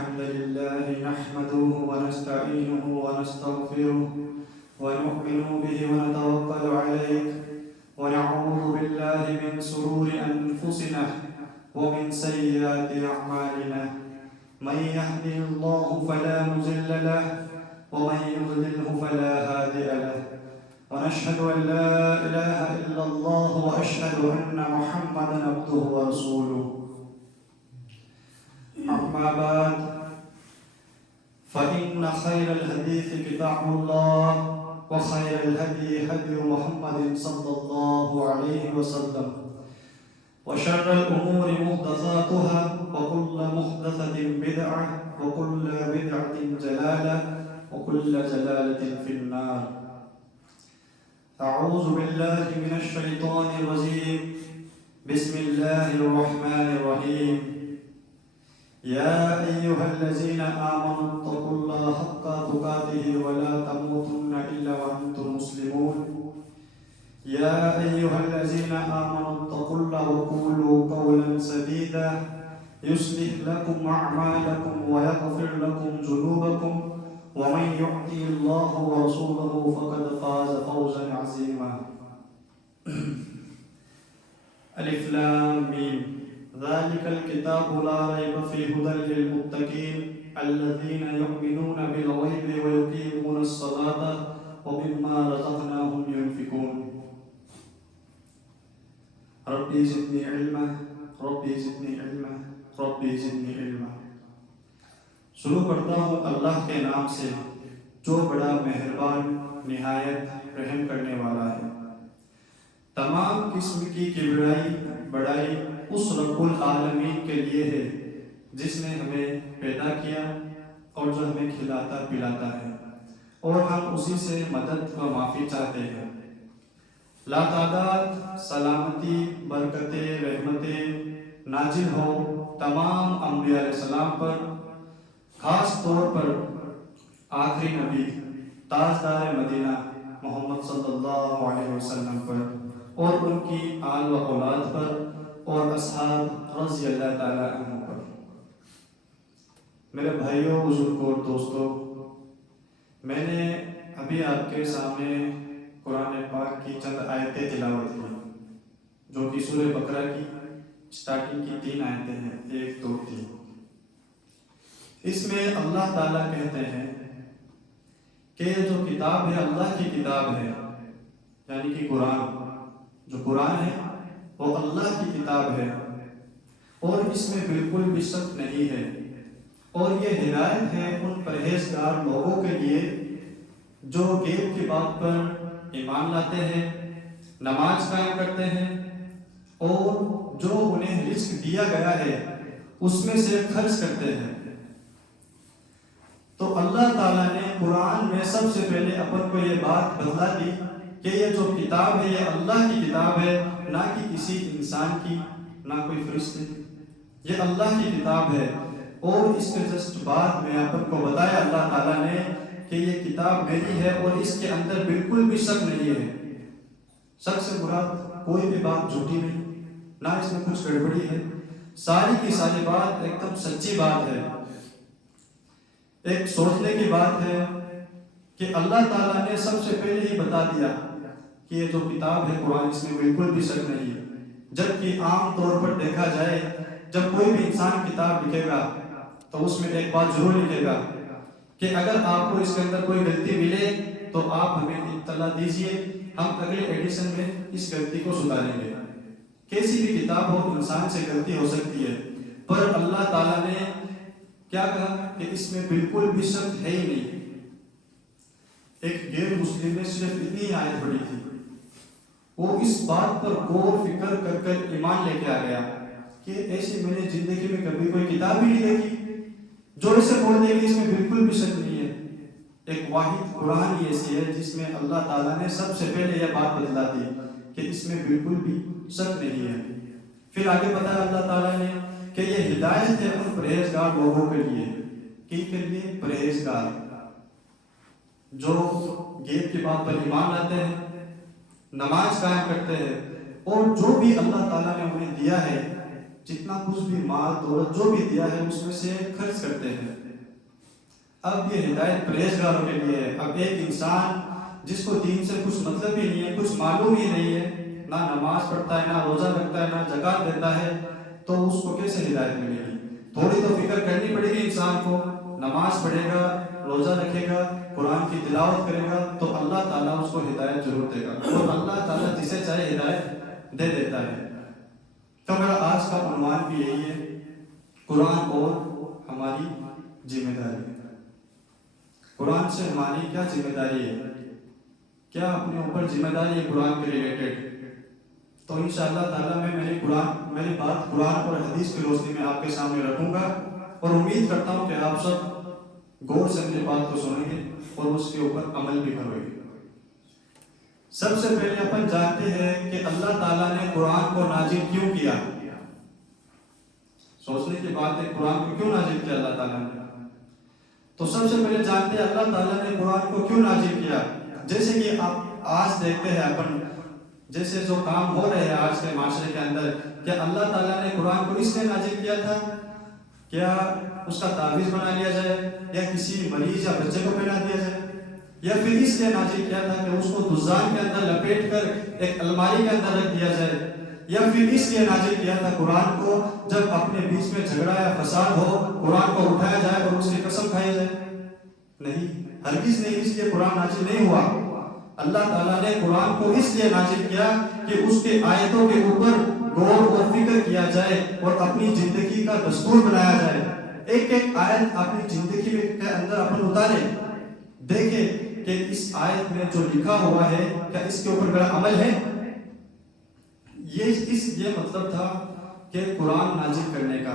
الحمد لله نحمده ونستعينه ونستغفره ونؤمن به ونتوكل عليه ونعوذ بالله من شرور أنفسنا ومن سيئات أعمالنا من يهده الله فلا مضل له ومن يضلله فلا هادي له ونشهد أن لا إله إلا الله وأشهد أن محمدا عبده ورسوله أما بعد فإن خير الحديث كتاب الله وخير الهدي هدي محمد صلى الله عليه وسلم وشر الأمور محدثاتها وكل محدثة بدعة وكل بدعة ضلالة وكل ضلالة في النار. أعوذ بالله من الشيطان الرجيم. بسم الله الرحمن الرحيم. يا أيها الذين آمنوا اتقوا الله حق تقاته ولا تموتن إلا وأنتم مسلمون. يا أيها الذين آمنوا اتقوا الله وقولوا قولا سديدا يصلح لكم أعمالكم ويغفر لكم ذنوبكم ومن يطع الله ورسوله فقد فاز فوزا عظيما. ألف لام ميم ذلك الكتاب لا ريب فيه هدى للمتقين الذين يؤمنون بالغيب ويقيمون الصلاة ومما رزقناهم ينفقون. ربي زدني علما ربي زدني علما ربی زدنی علما. شروع کرتا ہوں اللہ کے نام سے جو بڑا مہربان نہایت رحم کرنے والا ہے. تمام قسم کی کبریائی بڑائی اس رب العالمین کے لیے ہے جس نے ہمیں پیدا کیا اور جو ہمیں کھلاتا پلاتا ہے اور ہم اسی سے مدد و معافی چاہتے ہیں. لا تعداد سلامتی برکتیں رحمتیں نازل ہو تمام انبیاء علیہ السلام پر، خاص طور پر آخری نبی تاجدار مدینہ محمد صلی اللہ علیہ وسلم پر اور ان کی آل و اولاد پر اور اصحاب رضی اللہ تعالیٰ عنہ پر. میرے بھائیوں بزرگوں اور دوستوں، میں نے ابھی آپ کے سامنے قرآن پاک کی چند آیتیں تلاوت کی جو کہ سورہ بقرہ کی سٹارٹنگ کی 3 آیتیں ہیں، 1 2 3. اس میں اللہ تعالیٰ کہتے ہیں کہ جو کتاب ہے اللہ کی کتاب ہے، یعنی کہ قرآن، جو قرآن ہے وہ اللہ کی کتاب ہے اور اس میں بالکل بھی شک نہیں ہے اور یہ ہدایت ہے ان پرہیزگار لوگوں کے لیے جو غیب کی بات پر ایمان لاتے ہیں، نماز قائم کرتے ہیں اور جو انہیں رزق دیا گیا ہے اس میں سے خرچ کرتے ہیں. تو اللہ تعالیٰ نے قرآن میں سب سے پہلے اپن کو یہ بات بتلا دی کہ یہ جو کتاب ہے یہ اللہ کی کتاب ہے، نہ کہ کسی انسان کی، نہ کوئی فرشتے، یہ اللہ کی کتاب ہے. اور اس کے جسٹ بعد میں اپن کو بتایا اللہ تعالیٰ نے کہ یہ کتاب میری ہے اور اس کے اندر بالکل بھی شک نہیں ہے. شک سے مراد کوئی بھی بات جھوٹی نہیں، نہ اس میں کچھ گڑبڑی ہے، ساری کی ساری بات ایک دم سچی بات ہے. ایک سوچنے کی بات ہے کہ اللہ تعالیٰ نے سب سے پہلے ہی بتا دیا کہ یہ جو کتاب ہے قرآن اس میں بالکل بھی شک نہیں ہے. جبکہ عام طور پر دیکھا جائے جب کوئی بھی انسان کتاب لکھے گا تو اس میں ایک بات ضرور لکھے گا کہ اگر آپ کو اس کے اندر کوئی غلطی ملے تو آپ ہمیں اطلاع دیجئے، ہم اگلے ایڈیشن میں اس غلطی کو سدھاریں گے. کیسی بھی کتاب ہو انسان سے غلطی ہو سکتی ہے، پر اللہ تعالیٰ نے کیا کہا کہ اس میں بالکل بھی شک ہے ہی نہیں. ایک غیر مسلم نے صرف اتنی آیت پڑھی تھی، وہ اس بات پر غور فکر کر کر ایمان لے کے آ گیا کہ ایسی میں نے زندگی میں کبھی کوئی کتاب ہی نہیں دیکھی جو اسے بول دے کہ اس میں بالکل بھی شک نہیں ہے. ایک واحد قرآن ہی ایسی ہے جس میں اللہ تعالیٰ نے سب سے پہلے یہ بات بتلا دی کہ اس میں بالکل بھی شک نہیں ہے. پھر آگے بتایا اللہ تعالیٰ نے کہ یہ ہدایت ہے ان پرہیزگار لوگوں کے لیے. کن کے لیے؟ پرہیزگار جو غیب کی بات پر ایمان لاتے ہیں، نماز قائم کرتے ہیں اور جو بھی اللہ تعالیٰ نے انہیں دیا ہے جتنا کچھ بھی مال دولت جو بھی دیا ہے اس میں سے خرچ کرتے ہیں۔ اب یہ ہدایت پرہیزگاروں کے لیے ہے۔ اب ایک انسان جس کو دین سے کچھ مطلب ہی نہیں ہے، کچھ معلوم ہی نہیں ہے، نہ نماز پڑھتا ہے، نہ روزہ رکھتا ہے، نہ زکوٰۃ دیتا ہے، تو اس کو کیسے ہدایت ملے گی؟ تھوڑی تو فکر کرنی پڑے گی انسان کو، نماز پڑھے گا، روزہ رکھے گا، قرآن کی تلاوت کرے گا تو اللہ تعالیٰ اس کو ہدایت ضرور دے گا، اور اللہ تعالیٰ جسے چاہے ہدایت دے دیتا ہے۔ تو میرا آج کا عنوان بھی یہی ہے، قرآن اور ہماری ذمہ داری۔ قرآن سے ہماری کیا ذمہ داری ہے؟ کیا اپنے اوپر ذمہ داری ہے قرآن کے ریلیٹڈ؟ تو انشاءاللہ تعالیٰ میں میری بات قرآن اور حدیث کی روشنی میں آپ کے سامنے رکھوں گا، اور امید کرتا ہوں کہ آپ سب غور سے میری بات کو سنیں گے اور اس کے اوپر عمل بھی کرو گے۔ سب سے پہلے اپن جانتے ہیں کہ اللہ تعالیٰ نے قرآن کو نازل کیوں کیا؟ سوچنے کی بات ہے، قرآن کو کیوں نازل کیا اللہ تعالیٰ نے؟ تو سب سے پہلے جانتے ہیں اللہ تعالیٰ نے قرآن کو کیوں نازل کیا۔ جیسے کہ آپ آج دیکھتے ہیں اپن، جیسے جو کام ہو رہے ہیں آج کے معاشرے کے اندر، کیا اللہ تعالیٰ نے قرآن کو اس لیے نازل کیا تھا کیا اس کا تعویذ بنا لیا جائے، یا کسی مریض یا بچے کو پہنا دیا جائے، یا پھر اس لیے نازل کیا تھا کہ اس کو دزان کے اندر لپیٹ کر ایک الماری کے اندر رکھ دیا جائے، یا پھر اس لیے نازل کیا تھا قرآن کو جب اپنے بیچ میں جھگڑا یا فساد ہو قرآن کو اٹھایا جائے اور اس کی قسم کھائی جائے؟ نہیں، ہرگز نہیں، اس لیے قرآن نازل نہیں ہوا۔ اللہ تعالیٰ نے قرآن کو اس لیے نازل کیا کہ اس کے آیتوں کے اوپر غور اور فکر کیا جائے اور اپنی زندگی کا دستور بنایا جائے۔ ایک ایک آیت اپنی زندگی کے اندر اپن اتارے، دیکھیں کہ اس آیت میں جو لکھا ہوا ہے کیا اس کے اوپر میرا عمل ہے؟ یہ مطلب تھا کہ قرآن نازل کرنے کا۔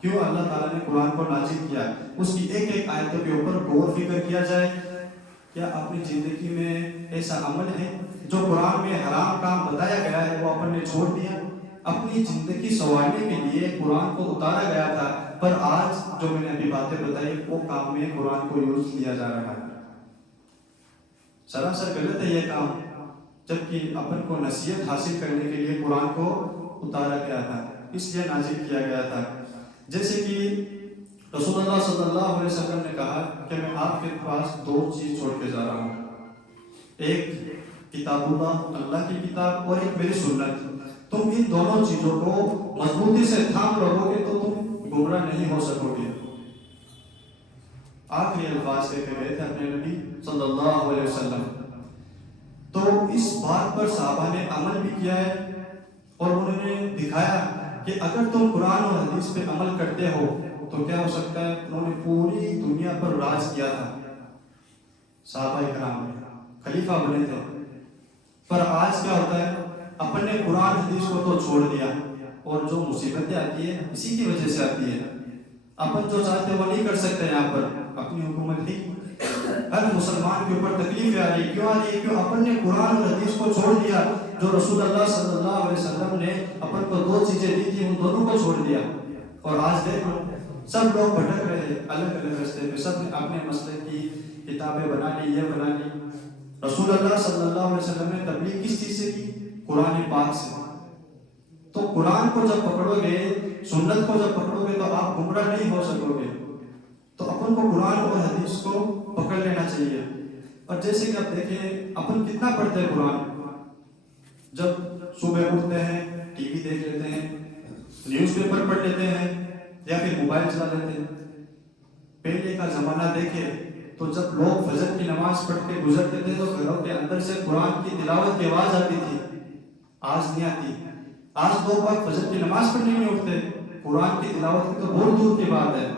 کیوں اللہ تعالیٰ نے قرآن کو نازل کیا؟ اس کی ایک ایک آیتوں کے اوپر غور فکر کیا جائے، کیا اپنی زندگی میں ایسا عمل ہے جو قرآن میں حرام کام بتایا گیا ہے وہ اپن نے چھوڑ دیا؟ اپنی زندگی سنوارنے کے لیے قرآن کو اتارا گیا تھا، پر آج جو میں نے ابھی باتیں بتائی وہ کام میں قرآن کو یوز کیا جا رہا ہے۔ سراسر غلط ہے یہ کام، جبکہ اپن کو نصیحت حاصل کرنے کے لیے قرآن کو اتارا گیا تھا، اس لیے نازل کیا گیا تھا۔ جیسے کہ رسول اللہ صلی اللہ علیہ وسلم نے کہا کہ میں آپ کے پاس دو چیز چھوڑ کے جا رہا ہوں، ایک کتاب اللہ کی کتاب، اور ایک میری سنت۔ تم ان دونوں چیزوں کو مضبوطی سے تھام لو گے تو تم گمراہ نہیں ہو سکو گے۔ آخری الفاظ کہے گئے تھے اپنے نبی صلی اللہ علیہ وسلم۔ تو اس بات پر صحابہ نے عمل بھی کیا ہے، اور انہوں نے دکھایا کہ اگر تم قرآن اور حدیث پہ عمل کرتے ہو تو کیا ہو سکتا ہے۔ انہوں نے پوری دنیا پر راج کیا تھا، صحابہ کرام خلیفہ بنے تھے، پر آج کیا ہوتا ہے، اپن نے قرآن حدیث کو تو چھوڑ دیا، اور جو مصیبتیں آتی ہیں اسی کی وجہ سے آتی ہے۔ اپن جو چاہتے ہیں وہ نہیں کر سکتے، یہاں پر اپنی حکومت ہی ہر مسلمان کے اوپر تکلیفیں آ رہی، کیوں آ رہی ہے؟ کیوں اپن نے قرآن اور حدیث کو چھوڑ دیا، جو رسول اللہ صلی اللہ علیہ وسلم نے اپن کو دو چیزیں دی تھی ان دونوں کو چھوڑ دیا۔ اور آج دیکھ لو سب لوگ بھٹک رہے ہیں الگ الگ راستے پہ، سب نے اپنے مسئلے کی کتابیں بنا لی، یہ بنا لی۔ رسول اللہ صلی اللہ علیہ وسلم نے تبلیغ کس چیز سے کی؟ قرآن پاک سے۔ تو قرآن کو جب پکڑو گے، سنت کو جب پکڑو گے تو آپ گمراہ نہیں ہو سکو گے۔ تو اپن کو قرآن اور حدیث کو پکڑ لینا چاہیے۔ اور جیسے کہ آپ دیکھیں اپن کتنا پڑھتے ہیں قرآن، جب صبح اٹھتے ہیں ٹی وی دیکھ لیتے ہیں، نیوز پیپر پڑھ لیتے ہیں، یا پھر موبائل چلا لیتے ہیں۔ پہلے کا زمانہ دیکھے تو جب لوگ فجر کی نماز پڑھ کے گزرتے تھے تو گھروں کے اندر سے قرآن کی تلاوت کی آواز آتی تھی، آج نہیں آتی۔ آج لوگ فجر کی نماز پڑھنے نہیں اٹھتے، قرآن کی تلاوت کی تو بہت دور کی بات ہے۔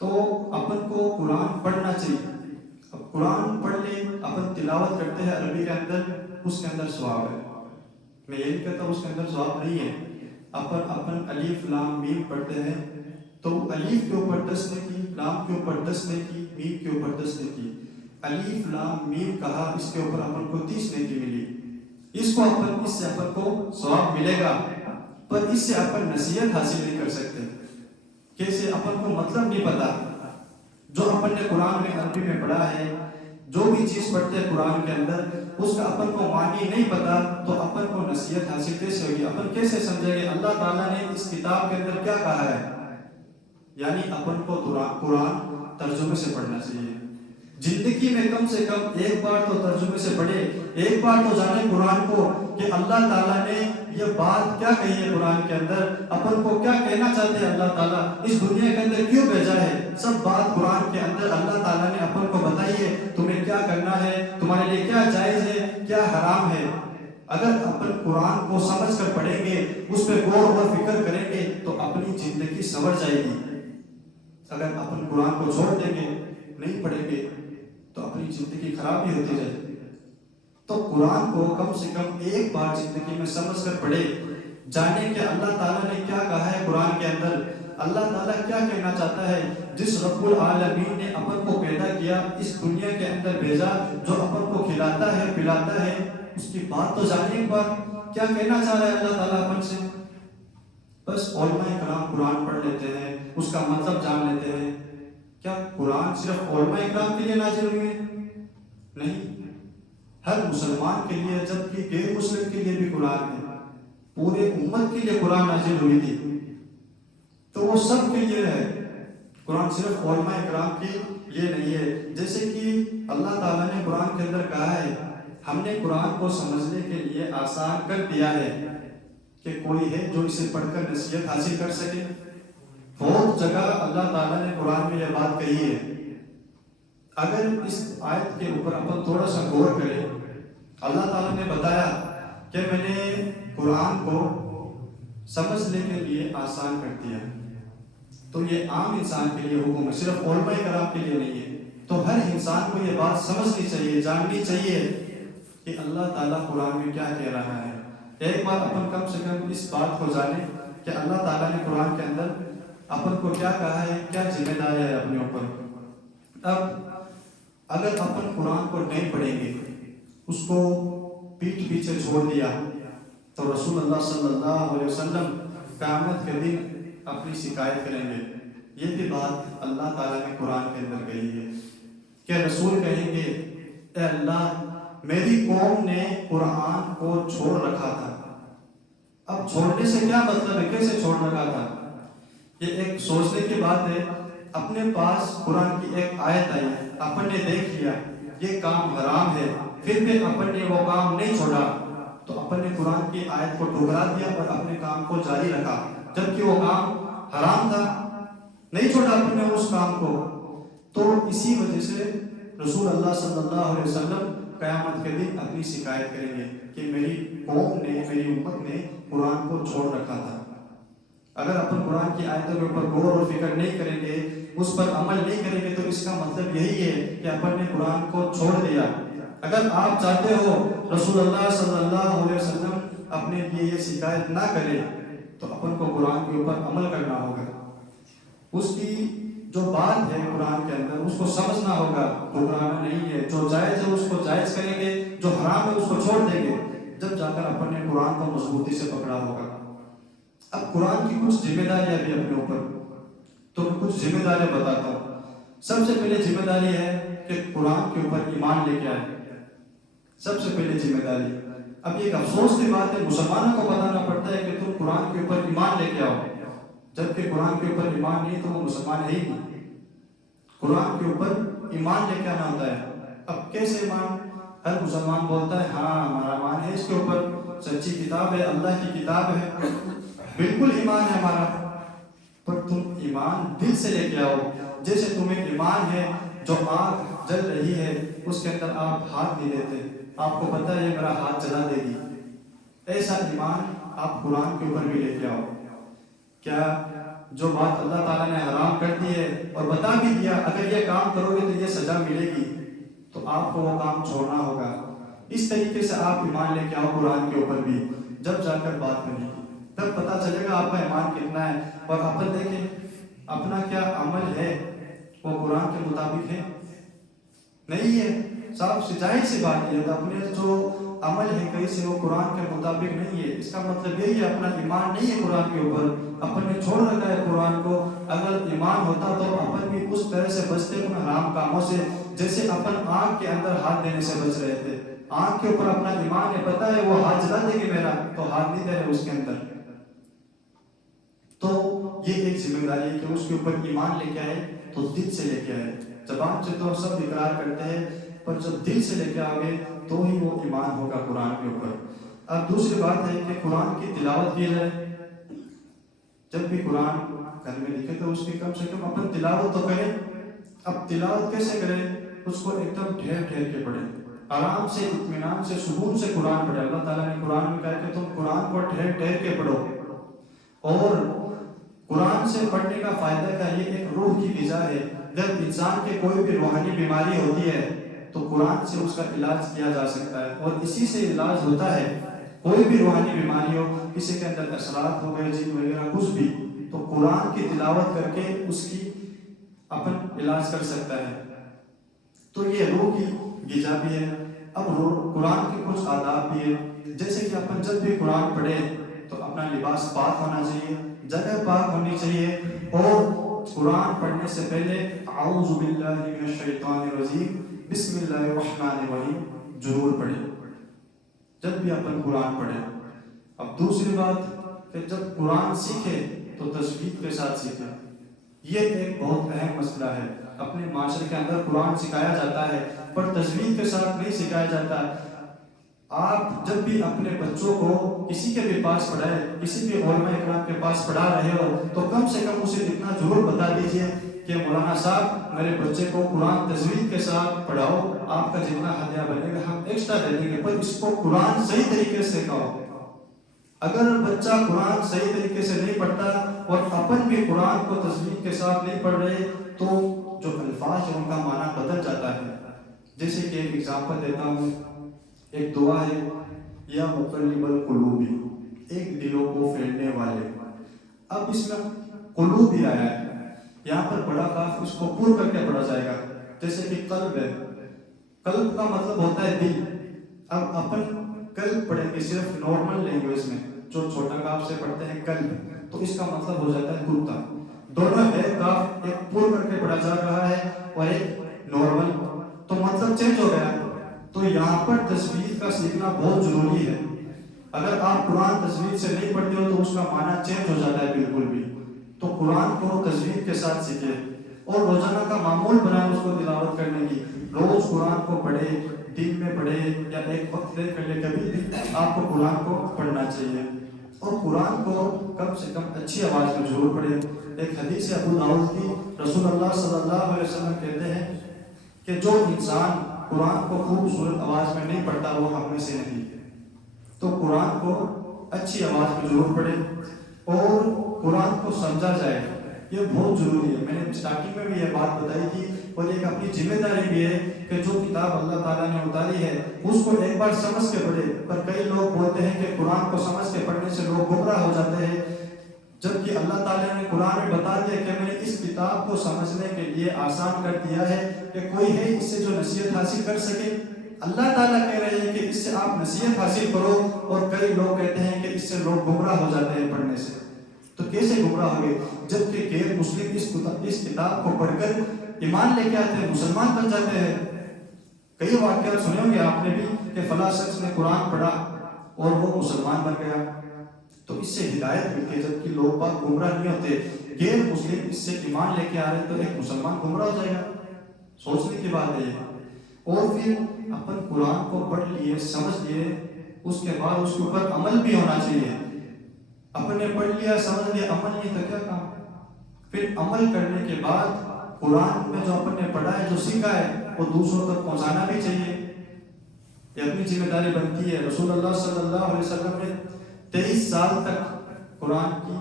تو اپن کو قرآن پڑھنا چاہیے۔ اب قرآن پڑھ لیں، اپن تلاوت کرتے ہیں عربی کے اندر، اس کے اندر ثواب ہے۔ میں یہ نہیں کہتا اس کے اندر ثواب نہیں ہے۔ اپن الف لام میم پڑھتے ہیں تو الف کے اوپر 10 نیکی، لام کے اوپر 10 نیکی، میم کے اوپر 10 نیکی۔ الف لام میم کہا، اس کے اوپر اپن کو 30 نیکی ملی۔ اس سے اپن کو ثواب ملے گا، پر اس سے اپن نصیحت حاصل نہیں کر سکتے۔ کیسے؟ اپن کو مطلب نہیں پتا۔ جو اپن نے قرآن میں عربی میں پڑھا ہے جو بھی چیز پڑھتے ہیں قرآن کے اندر اس کا اپن کو معنی نہیں پتا تو اپن کو نصیحت حاصل کیسے ہوگی؟ اپن کیسے سمجھیں گے اللہ تعالیٰ نے اس کتاب کے اندر کیا کہا ہے؟ یعنی اپن کو قرآن ترجمے سے پڑھنا چاہیے. زندگی میں کم سے کم ایک بار تو ترجمے سے پڑھے, ایک بار تو جانے قرآن کو کہ اللہ تعالیٰ نے یہ بات کیا کہی ہے قرآن کے اندر, اپن کو کیا کہنا چاہتے ہیں اللہ تعالیٰ, اس دنیا کے اندر کیوں بھیجا ہے. سب بات قرآن کے اندر اللہ تعالیٰ نے اپن کو بتائی ہے, تمہیں کیا کرنا ہے, تمہارے لیے کیا جائز ہے, کیا حرام ہے. اگر اپن قرآن کو سمجھ کر پڑھیں گے, اس پہ غور و فکر کریں گے تو اپنی زندگی سنور جائے گی. اگر اپن قرآن کو چھوڑ دیں گے, نہیں پڑھیں گے تو اپنی زندگی خراب ہی ہوتی جائے. تو قرآن کو کم سے کم ایک بار زندگی میں سمجھ کر پڑھے, جانے کہ اللہ تعالیٰ نے کیا کہا ہے قرآن کے اندر, اللہ تعالیٰ کیا کہنا چاہتا ہے. جس رب العالمین نے اپن کو پیدا کیا, اس دنیا کے اندر بھیجا, جو اپن کو کھلاتا ہے پلاتا ہے, اس کی بات تو جانے ایک بار, کیا کہنا چاہ رہا ہے اللہ تعالیٰ اپن سے. بس علماء کرام قرآن پڑھ لیتے ہیں, اس کا مطلب جان لیتے ہیں. کیا قرآن صرف علماء کرام کے لیے نازل ہوئے؟ نہیں, ہر مسلمان کے لیے, جبکہ غیر مسلم کے لیے بھی قرآن ہے. پورے امت کے لیے قرآن نازل ہوئی تھی, تو وہ سب کے لیے ہے. قرآن صرف علماء کرام کے لیے نہیں ہے. جیسے کہ اللہ تعالیٰ نے قرآن کے اندر کہا ہے, ہم نے قرآن کو سمجھنے کے لیے آسان کر دیا ہے کہ کوئی ہے جو اسے پڑھ کر نصیحت حاصل کر سکے. بہت جگہ اللہ تعالیٰ نے قرآن میں یہ بات کہی ہے. اگر اس آیت کے اوپر اپن تھوڑا سا غور کریں, اللہ تعالیٰ نے بتایا کہ میں نے قرآن کو سمجھنے کے لیے آسان کر دیا. تو یہ عام انسان کے لیے حکم ہے, صرف علماء کرام کے لیے نہیں ہے. تو ہر انسان کو یہ بات سمجھنی چاہیے, جاننی چاہیے کہ اللہ تعالیٰ قرآن میں کیا کہہ رہا ہے. ایک بار اپن کم سے کم اس بات کو جانیں کہ اللہ تعالیٰ نے قرآن کے اندر اپن کو کیا کہا ہے, کیا ذمہ داری ہے اپنے اوپر. اب اگر اپن قرآن کو نہیں پڑھیں گے, اس کو پیٹھ پیچھے چھوڑ دیا, تو رسول اللہ صلی اللہ علیہ وسلم قیامت کے دن اپنی شکایت کریں گے. یہ بھی بات اللہ تعالیٰ نے قرآن کے اندر کہی ہے کہ رسول کہیں گے, اے اللہ میری قوم نے قرآن کو چھوڑ رکھا تھا. اب چھوڑنے سے کیا مطلب ہے, کیسے چھوڑ رکھا تھا؟ یہ ایک سوچنے کی بات ہے. اپنے پاس قرآن کی ایک آیت آئی, اپن نے دیکھ لیا یہ کام حرام ہے, پھر بھی اپن نے وہ کام نہیں چھوڑا, تو اپن نے قرآن کی آیت کو ٹھکرا دیا اور اپنے کام کو جاری رکھا, جبکہ وہ کام حرام تھا, نہیں چھوڑا اپن نے اس کام کو. تو اسی وجہ سے رسول اللہ صلی اللہ علیہ وسلم قیامت کے دن اپنی شکایت کریں گے کہ میری قوم نے, میری امت نے قرآن کو چھوڑ رکھا تھا. اگر اپن قرآن کی آیتوں کے اوپر غور و فکر نہیں کریں گے, اس پر عمل نہیں کریں گے, تو اس کا مطلب یہی ہے کہ اپن نے قرآن کو چھوڑ دیا. اگر آپ چاہتے ہو رسول اللہ صلی اللہ علیہ وسلم اپنے لیے یہ شکایت نہ کرے, تو اپن کو قرآن کے اوپر عمل کرنا ہوگا. اس کی جو بات ہے قرآن کے اندر اس کو سمجھنا ہوگا, ٹھکرانا نہیں ہے. جو جائز ہے اس کو جائز کریں گے, جو حرام ہے اس کو چھوڑ دیں گے, جب جا کر اپن نے قرآن کو مضبوطی سے پکڑا ہوگا. اب قرآن کی کچھ ذمہ داریاں بھی اپنے اوپر, تو میں کچھ ذمہ داریاں بتاتا ہوں. سب سے پہلے ذمہ داری ہے کہ قرآن کے اوپر ایمان لے کے آئے. سب سے پہلے ذمہ داری. اب ایک افسوس کی بات ہے, مسلمانوں کو بتانا پڑتا ہے کہ تم قرآن کے اوپر ایمان لے کے آؤ, جبکہ قرآن کے اوپر ایمان نہیں تو وہ مسلمان ہے ہی نہیں. قرآن کے اوپر ایمان لے کے آنا ہوتا ہے. اب کیسے ایمان؟ ہر مسلمان بولتا ہے ہاں ہمارا ایمان ہے اس کے اوپر, سچی کتاب ہے, اللہ کی کتاب ہے, بالکل ایمان ہے ہمارا. پر تم ایمان دل سے لے کے آؤ. جیسے تمہیں ایمان ہے, جو آگ جل رہی ہے اس کے اندر آپ ہاتھ نہیں دیتے, آپ کو پتہ ہے میرا ہاتھ جلا دے گی, ایسا ایمان آپ قرآن کے اوپر بھی لے کے آؤ. کیا جو بات اللہ تعالیٰ نے حرام کر دی ہے اور بتا بھی دیا اگر یہ کام کرو گے تو یہ سزا ملے گی, تو آپ کو وہ کام چھوڑنا ہوگا. اس طریقے سے آپ ایمان لے کے آؤ قرآن کے اوپر بھی, جب جا کر بات بنے گی, تب پتہ چلے گا آپ کا ایمان کتنا ہے. اور اپن دیکھیں اپنا کیا عمل ہے وہ قرآن کے مطابق ہے نہیں ہے. صاف ظاہر سی بات ہے, اپنے جو عمل ہے کہیں سے وہ قرآن کے مطابق نہیں ہے. اس کا مطلب یہی ہے اپنا ایمان نہیں ہے قرآن کے اوپر, اپن نے چھوڑ رکھا ہے قرآن کو. اگر ایمان ہوتا تو اپن بھی اس طرح سے بچتے ان حرام کاموں سے جیسے اپن آنکھ کے اندر ہاتھ دینے سے بچ رہے تھے. آنکھ کے اوپر اپنا ایمان ہے، پتہ ہے وہ ہاتھ جلا دے گی میرا، تو ہاتھ نہیں دے رہے اس کے اندر. تو یہ ایک ذمہ داری ہے کہ اس کے اوپر ایمان لے کے آئے تو دل سے لے کے آئے. زبان سے تو سب اقرار کرتے ہیں، پر جب دل سے لے کے آگے تو ہی وہ ایمان ہوگا قرآن کے اوپر. اب دوسری بات ہے کہ قرآن کی تلاوت کی جائے. جب بھی قرآن گھر میں لکھے تو اس کی کم سے کم اپن تلاوت تو کریں. اب تلاوت کیسے کریں؟ اس کو ایک دم ٹھہر ٹھہر کے پڑھیں، آرام سے، اطمینان سے، سکون سے قرآن پڑھیں. اللہ تعالیٰ نے قرآن میں کہا کہ تم قرآن کو ٹھہر ٹھہر کے پڑھو. اور قرآن سے پڑھنے کا فائدہ کیا؟ یہ ایک روح کی غذا ہے. جب انسان کے کوئی بھی روحانی بیماری ہوتی ہے تو قرآن سے اس کا علاج کیا جا سکتا ہے، اور اسی سے علاج ہوتا ہے. کوئی بھی روحانی بیماری ہو، کسی کے اندر اثرات ہو گئے، جن وغیرہ کچھ بھی، تو قرآن کی تلاوت کر کے اس کی اپن علاج کر سکتا ہے. تو یہ روح کی غذا بھی ہے. اب قرآن کے کچھ آداب بھی ہے، جیسے کہ اپن جب بھی قرآن پڑھے تو اپنا لباس پاک ہونا چاہیے، جگہ پاک ہونی چاہیے، اور قرآن پڑھنے سے پہلے اعوذ باللہ من الشیطان الرجیم بسم اللہ الرحمن الرحیم ضرور پڑھیں جب بھی اپن قرآن پڑھیں. اب دوسری بات کہ جب قرآن سیکھے تو تجوید کے ساتھ سیکھے. یہ ایک بہت اہم مسئلہ ہے. اپنے معاشرے کے اندر قرآن سکھایا جاتا ہے پر تجوید کے ساتھ نہیں سکھایا جاتا. آپ جب بھی اپنے بچوں کو کسی کے بھی پاس پڑھائے، کسی بھی علماء اکرام کے پاس پڑھا رہے ہو، تو کم سے کم اسے اتنا ضرور بتا دیجئے کہ مولانا صاحب میرے بچے کو قرآن تجوید کے ساتھ پڑھاؤ، آپ کا جتنا ہدیہ بنے گا ہم ایکسٹرا دے دیں گے، پر اس کو قرآن صحیح طریقے سے سکھاؤ. اگر بچہ قرآن صحیح طریقے سے نہیں پڑھتا اور اپن بھی قرآن کو تجوید کے ساتھ نہیں پڑھ رہے تو جو الفاظ ہیں ان کا معنی بدل جاتا ہے. جیسے کہ ایک ایگزامپل دیتا ہوں. ایک دعا ہے، یا مقلب القلوب، ایک دلوں کو پھیرنے والے. اب اس میں قلوب بھی آیا ہے، یہاں پر بڑا کاف اس کو پور کر کے پڑھا جائے گا. جیسے کہ قلب ہے، قلب کا مطلب ہوتا ہے دل. اب اپن قلب پڑھیں گے صرف نارمل لینگویج میں، جو چھوٹا کاف سے پڑھتے ہیں قلب، تو اس کا مطلب ہو جاتا ہے کتا. دونوں ہے کاف ایک پور کر کے پڑھا جا رہا ہے اور ایک نارمل، تو مطلب چینج ہو گیا. تو یہاں پر تجوید کا سیکھنا بہت ضروری ہے. اگر آپ قرآن تجوید سے نہیں پڑھتے ہو تو اس کا معنی چینج ہو جاتا ہے بالکل بھی. تو قرآن کو تجوید کے ساتھ سیکھے اور روزانہ کا معمول بنائے اس کو تلاوت کرنے کی. روز قرآن کو پڑھے، دن میں پڑھے یا ایک وقت دے کر لے، کبھی بھی آپ کو قرآن کو پڑھنا چاہیے. اور قرآن کو کم سے کم اچھی آواز میں ضرور پڑھے. ایک حدیث ابو داؤد کی، رسول اللہ صلی اللہ علیہ وسلم کہتے ہیں کہ جو انسان قرآن کو خوبصورت آواز میں نہیں پڑھتا وہ ہم میں سے نہیں. تو قرآن کو اچھی آواز میں ضرور پڑھے اور قرآن کو سمجھا جائے، یہ بہت ضروری ہے. میں نے اسٹارٹنگ میں بھی یہ بات بتائی تھی، اور ایک اپنی ذمہ داری بھی ہے کہ جو کتاب اللہ تعالیٰ نے اتاری ہے اس کو ایک بار سمجھ کے پڑھے. پر کئی لوگ بولتے ہیں کہ قرآن کو سمجھ کے پڑھنے سے لوگ گمراہ ہو جاتے ہیں، جبکہ اللہ تعالیٰ نے قرآن میں بتا دیا کہ میں نے اس کتاب کو سمجھنے کے لیے آسان کر دیا ہے کہ کوئی ہے اس سے جو نصیحت حاصل کر سکے. اللہ تعالیٰ کہہ رہے ہیں کہ اس سے آپ نصیحت حاصل کرو، اور کئی لوگ کہتے ہیں کہ اس سے لوگ گمراہ ہو جاتے ہیں پڑھنے سے. تو کیسے گمراہ ہو گئے؟ جبکہ غیر مسلم اس کتاب کو پڑھ کر ایمان لے کے آتے ہیں، مسلمان بن جاتے ہیں. کئی واقعات سنے ہوں گے آپ نے بھی کہ فلاں شخص نے قرآن پڑھا اور وہ مسلمان بن گیا. تو اس سے ہدایت ملتی ہے، جبکہ لوگ باگ گمراہ نہیں ہوتے. غیر مسلم اس سے ایمان لے کے آ رہے تو ایک مسلمان گمراہ ہو جائے گا. سوچنے کی بات ہے یہ. اور پھر اپن قرآن کو پڑھ لیے، سمجھ لیے، اس کے بعد اس کے اوپر عمل بھی ہونا چاہیے. اپن نے پڑھ لیا، سمجھ لیا، عمل نہیں تو کیا کام. پھر عمل کرنے کے بعد قرآن میں جو اپن نے پڑھا ہے، جو سیکھا ہے، وہ دوسروں تک پہنچانا بھی چاہیے. یہ اپنی ذمہ داری بنتی ہے. رسول اللہ صلی اللہ علیہ وسلم نے 23 سال تک قرآن کی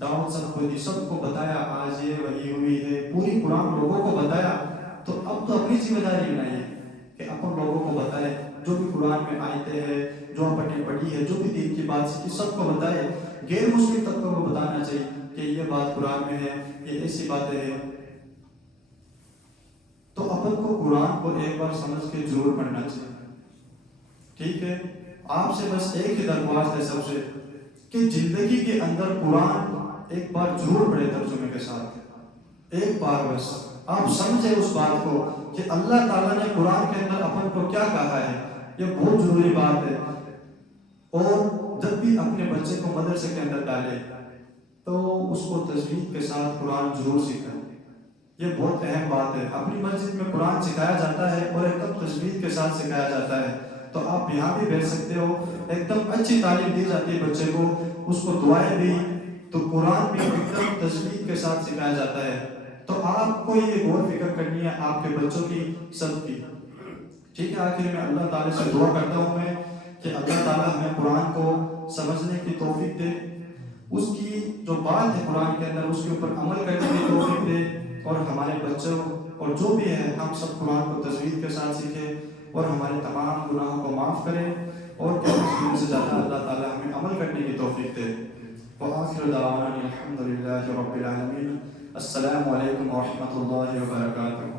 دعوت سب کو بتایا. آج یہ وحی ہوئی ہے، پوری قرآن لوگوں کو بتایا. تو اب تو اپنی ذمہ داری بنائیے کہ اپن لوگوں کو بتائے، جو بھی قرآن میں آیتیں ہیں، جو اپن نے پڑھی ہے، جو بھی دین کی بات سیکھی، سب کو بتائے. غیر مسلم تک کو بتانا چاہیے کہ یہ بات قرآن میں ہے، یہ ایسی باتیں ہیں. تو اپن کو قرآن کو ایک بار سمجھ کے ضرور پڑھنا چاہیے. ٹھیک ہے، آپ سے بس ایک ہی درخواست ہے سب سے کہ زندگی کے اندر قرآن ایک بار ضرور پڑھے ترجمے کے ساتھ. ایک بار بس آپ سمجھیں اس بات کو کہ اللہ تعالیٰ نے قرآن کے اندر اپن کو کیا کہا ہے، یہ بہت ضروری بات ہے۔ اور جب بھی اپنے بچے کو مدرسے کے اندر ڈالے تو اس کو تجوید کے ساتھ قرآن ضرور سکھائیں، یہ بہت اہم بات ہے۔ اپنی مسجد میں قرآن سکھایا جاتا ہے اور ایک دم تجوید کے ساتھ سکھایا جاتا ہے، تو آپ یہاں بھی بیٹھ سکتے ہو، ایک دم اچھی تعلیم دی جاتی ہے بچے کو، اس کو دعائیں بھی، تو قرآن بھی ایک دم تجوید کے ساتھ سکھایا جاتا ہے۔ تو آپ کو یہ غور فکر کرنی ہے آپ کے بچوں کی، سب کی، ٹھیک ہے۔ آخر میں اللہ تعالیٰ سے دعا کرتا ہوں میں کہ اللہ تعالیٰ ہمیں قرآن کو سمجھنے کی توفیق دے، اس کی جو بات ہے قرآن کے اندر اس کے اوپر عمل کرنے کی توفیق دے، اور ہمارے بچوں اور جو بھی ہے ہم سب قرآن کو تجوید کے ساتھ سیکھیں اور ہمارے تمام گناہوں کو معاف کریں، اور کیا سے زیادہ اللہ تعالیٰ ہمیں عمل کرنے کی توفیق دے۔ وآخر دعوانا الحمد للہ رب العالمین۔ السلام علیکم ورحمۃ اللہ وبرکاتہ۔